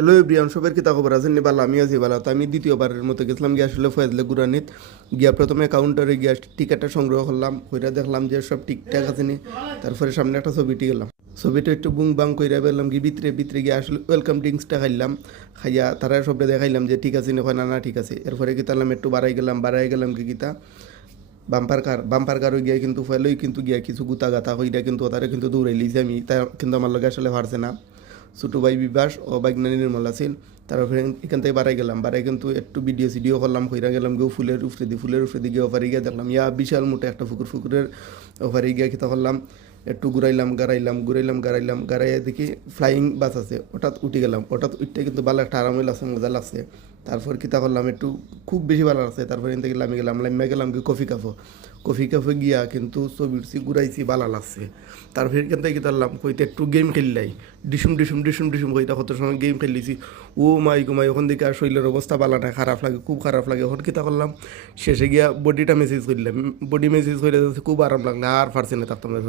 Hello everyone, সবার কি খবর আছেন নি? ভালো, আমি আছি ভালো। তো আমি দ্বিতীয়বারের মতো গেছিলাম গিয়ে আসলে ফয়েজলে গুরানিত গিয়া প্রথমে কাউন্টারে গিয়া টিকিটটা সংগ্রহ করলাম, কইরা দেখলাম যে সব ঠিকঠাক আছে নি। তারপরে সামনে একটা ছবিটি গেলাম, ছবিটা একটু বুং বাং কইরা বেরলাম কি ভিতরে ভিতরে গিয়ে আসলে ওয়েলকাম ড্রিঙ্কসটা খাইলাম, খাইয়া তারা সবটা দেখাইলাম যে ঠিক আছে নি, হয় না না ঠিক আছে। এরপরে কি তাহলাম একটু বাড়াই গেলাম কি গীতা বাম্পার কার হয়ে গিয়া কিন্তু ফেলই কিন্তু গিয়া কিছু গুতা গাতা হইরা কিন্তু তারা কিন্তু দৌড়াই লিছে। আমি তা কিন্তু আমার লগে আসলে পারছে না। ছোটো ভাই বিবাস ও বাইকনানি নির্মল আছিল। তারপরে এখান থেকে বাড়াই কিন্তু একটু ভিডিও করলাম, কইরা গেলাম গিয়ে ফুলের উপরে দিয়ে ওপারে গিয়ে দেখলাম ইয়া বিশাল মোটে একটা ফুকুরের ওপারে গিয়ে কিতা করলাম, একটু ঘুরাইলাম গাড়াইয়া দেখি ফ্লাইং বাস আছে, ওটাত উঠে গেলাম। ওটাত উঠতে কিন্তু ভালো একটা আরামে লাগছে, মজা লাগছে। তারপর কিতা করলাম, একটু খুব বেশি ভালো লাগছে। তারপর এখান থেকে লামিয়ে গেলাম কি কফি কাফে গিয়া কিন্তু ছবি উঠছি, ঘুরাইছি, ভালো লাগছে। তারপর এখান থেকে কিতা করলাম, কইতে একটু গেম খেললাই, ডিসুম কইতা কত সময় গেম খেলিছি। ও মাই গো মাই, ওখান থেকে আর শরীরের অবস্থা ভালো না, খারাপ লাগে, খুব খারাপ লাগে। ওখান কিতা করলাম, শেষে গিয়া বডিটা মেসেজ করলাম, বডি মেসেজ করে খুব আরাম লাগলো, আর পারছি না থাকতাম না।